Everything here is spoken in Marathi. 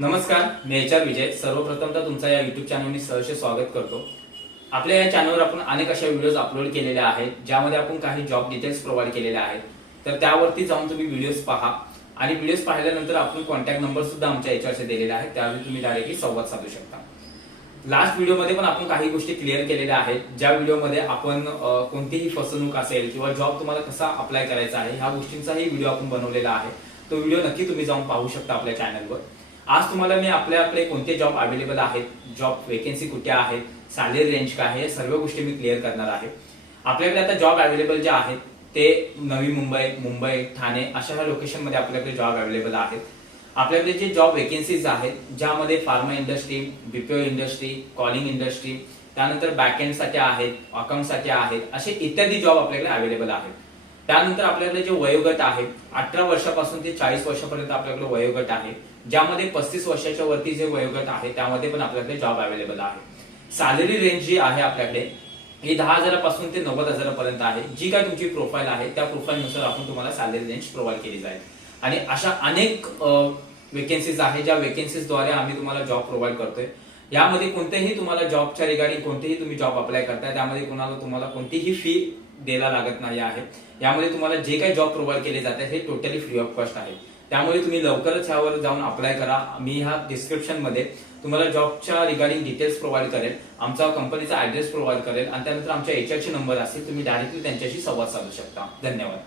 नमस्कार, मी एच.आर. विजय. सर्वप्रथम तर तुमचा या युट्यूब चॅनल मी सहर्ष स्वागत करतो. आपल्या या चॅनलवर आपण अनेक अशा व्हिडिओज अपलोड केलेले आहेत ज्यामध्ये आपण काही जॉब डिटेल्स प्रोव्हाइड केलेले आहेत. तर त्यावरती जाऊन तुम्ही व्हिडिओज पहा आणि व्हिडिओज पाहिल्यानंतर आपण कॉन्टॅक्ट नंबर सुद्धा आमच्या याच्यावर दिलेले आहेत, त्यावेळी तुम्ही डायरेक्टली संवाद साधू शकता. लास्ट व्हिडिओमध्ये पण आपण काही गोष्टी क्लिअर केलेल्या आहेत, ज्या व्हिडिओमध्ये आपण कोणतीही फसवणूक असेल किंवा जॉब तुम्हाला कसा अप्लाय करायचा आहे ह्या गोष्टींचाही व्हिडिओ आपण बनवलेला आहे. तो व्हिडिओ नक्की तुम्ही जाऊन पाहू शकता आपल्या चॅनलवर. आज तुम्हाला मी आपल्याकडे कोणते जॉब अवेलेबल आहेत, जॉब वेकेन्सी कुठे आहेत, सॅलरी रेंज काय आहे, सर्व गोष्टी मी क्लिअर करणार आहे. आपल्याकडे आता जॉब अवेलेबल जे आहेत ते नवी मुंबई, मुंबई, ठाणे अशा ह्या लोकेशन मध्ये आपल्याकडे जॉब अवेलेबल आहेत. आपल्याकडे जे जॉब वेकेन्सीज आहेत ज्यामध्ये pharma industry, BPO industry, calling industry, त्यानंतर बॅकएंड साठी आहेत, अकाउंट साठी आहेत, असे इत्यादी जॉब आपल्याकडे अवेलेबल आहेत. त्यानंतर आपल्याकडे जे वयोगट आहे 18 वर्षापासून ते 40 वर्षापर्यंत आपल्याकडे वयोगट आहे, ज्यामध्ये 35 वर्षाच्या वरती जे वयोगट आहे त्यामध्ये पण आपल्याकडे जॉब अवेलेबल आहे. सॅलरी रेंज जी आहे आपल्याकडे ही 10,000 पासून ते 90,000 पर्यंत आहे. जी काय तुमची प्रोफाईल आहे त्या प्रोफाईलनुसार आपण तुम्हाला सॅलरी रेंज प्रोव्हाइड केली जाईल. आणि अशा अनेक वेकेन्सीज आहेत ज्या वेकेन्सीजद्वारे आम्ही तुम्हाला जॉब प्रोव्हाइड करतोय. यामध्ये कोणतेही तुम्हाला जॉबच्या रिगार्डिंग कोणतेही तुम्ही जॉब अप्लाय करताय त्यामध्ये तुम्हाला कोणतीही फी द्यायला लागत नाही आहे. यामध्ये तुम्हाला जे काही जॉब प्रोव्हाइड केले जाते हे टोटली फ्री ऑफ कॉस्ट आहे. त्यामुळे तुम्ही लवकरच यावर जाऊन अप्लाय करा. मी ह्या डिस्क्रिप्शन मध्ये तुम्हाला जॉबच्या रिगार्डिंग डिटेल्स प्रोव्हाइड करेल, आमचा कंपनीचा ऍड्रेस प्रोव्हाइड करेल आणि त्यानंतर आमच्या एचआरचे नंबर असतील, तुम्ही डायरेक्टली त्यांच्याशी संवाद साधू शकता. धन्यवाद.